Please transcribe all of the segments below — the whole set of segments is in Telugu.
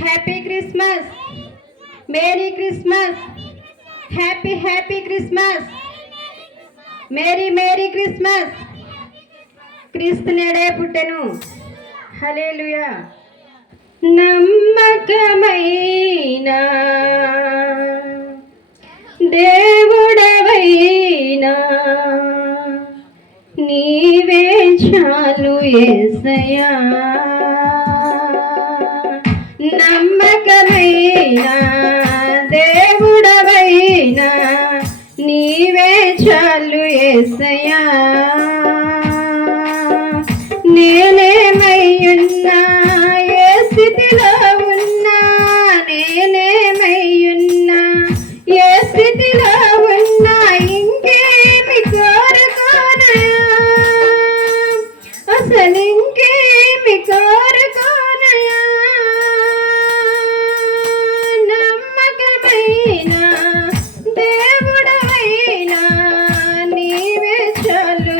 Happy Christmas, merry Christmas, happy Christmas, merry Christmas. క్రీస్తు నేడే పుట్టెను. హల్లెలూయా. నమ్మకమైన దేవుడవైనా నీవే చాలు యేసయ్యా. నమ్మకమైన దేవుడవైనా నీవే చాలు యేసయ్యా. నేనేమయ్యున్నా ఏ స్థితిలో ఉన్నా, నేనేమయ్యున్నా ఏ స్థితిలో ఉన్నా, ఇంకేమి కోరుకోనయా, అసలు ఇంకేమి కోరుకోనయా. నమ్మకమైన దేవుడవైనా నీవే చాలు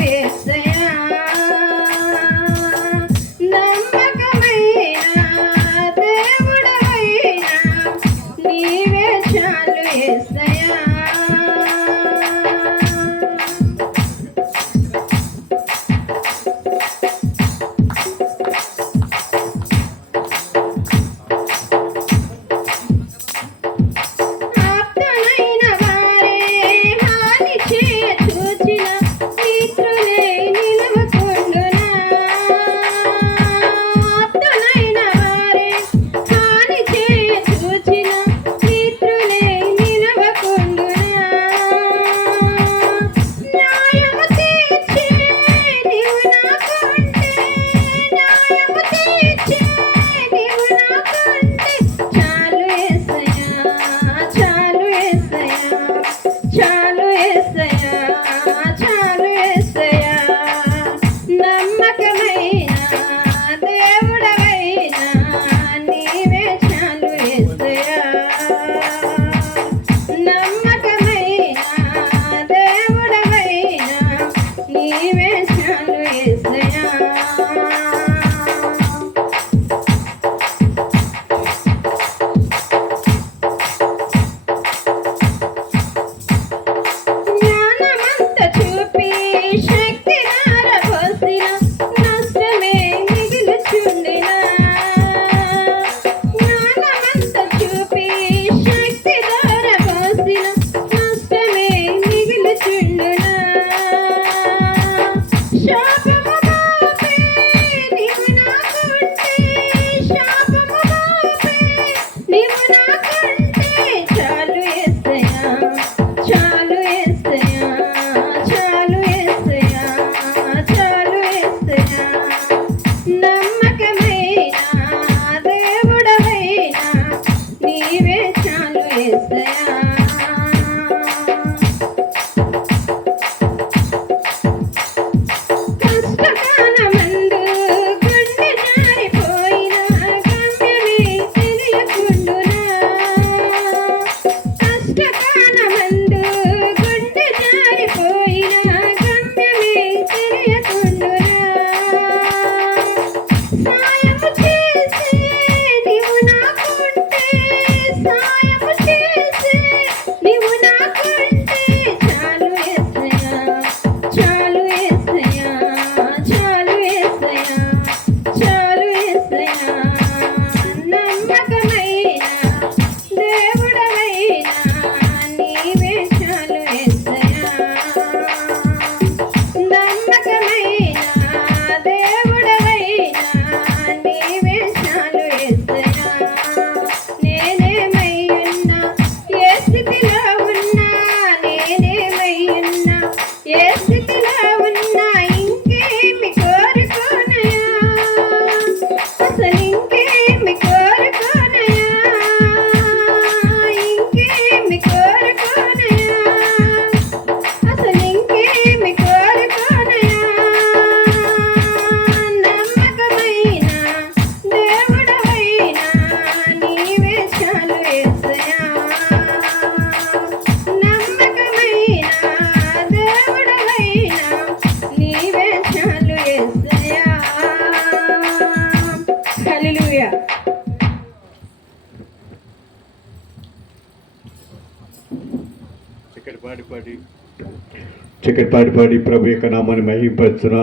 పాడి ప్రభు యొక్క నామాన్ని మహింపరచున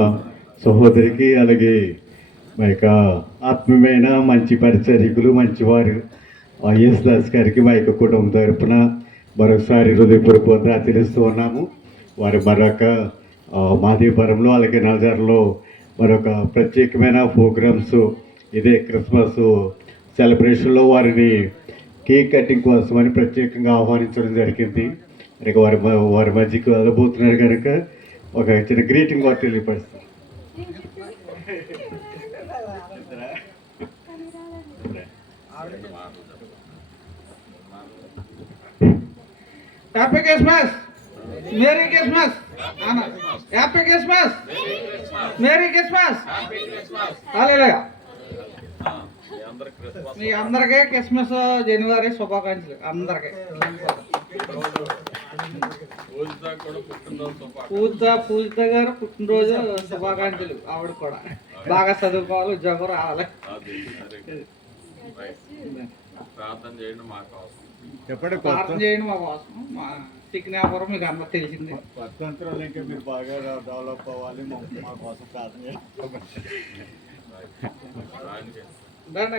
సహోదరికి, అలాగే మా యొక్క ఆత్మీయమైన మంచి పరిచర్యకులు, మంచివారు యేసుదాస్ గారికి మా యొక్క కుటుంబం తరపున మరొకసారి హృదయపూర్వక వందనాలు తెలుస్తూ ఉన్నాము. వారి మరొక మాదేపురంలో, అలాగే నల్జార్లో మరొక ప్రత్యేకమైన ప్రోగ్రామ్స్, ఇదే క్రిస్మస్ సెలబ్రేషన్లో వారిని కేక్ కటింగ్ కోసం అని ప్రత్యేకంగా ఆహ్వానించడం జరిగింది. మరి వారి మధ్యకు వెళ్ళబోతున్నారు కనుక ఒక చిన్న గ్రీటింగ్ వారు తెలియపరుస్తారు. Happy Christmas, merry Christmas, happy Christmas, merry Christmas. Hallelujah. మీ అందరికీ క్రిస్మస్ జనవరి శుభాకాంక్షలు. అందరికీ పూజిత గారు పుట్టినరోజు శుభాకాంక్షలు. ఆవిడ కూడా బాగా చదువుకోవాలి, ఉద్యోగం రావాలి. ప్రార్థన చేయండి మా కోసం. ప్రార్థన చేయండి మా కోసం. మా చిక్కినాపురం మీకు అందరూ తెలిసిందే. స్వతంత్రాలు ఇంకా మీరు బాగా డెవలప్ అవ్వాలి, మా కోసం ప్రార్థన చేయండి. దండ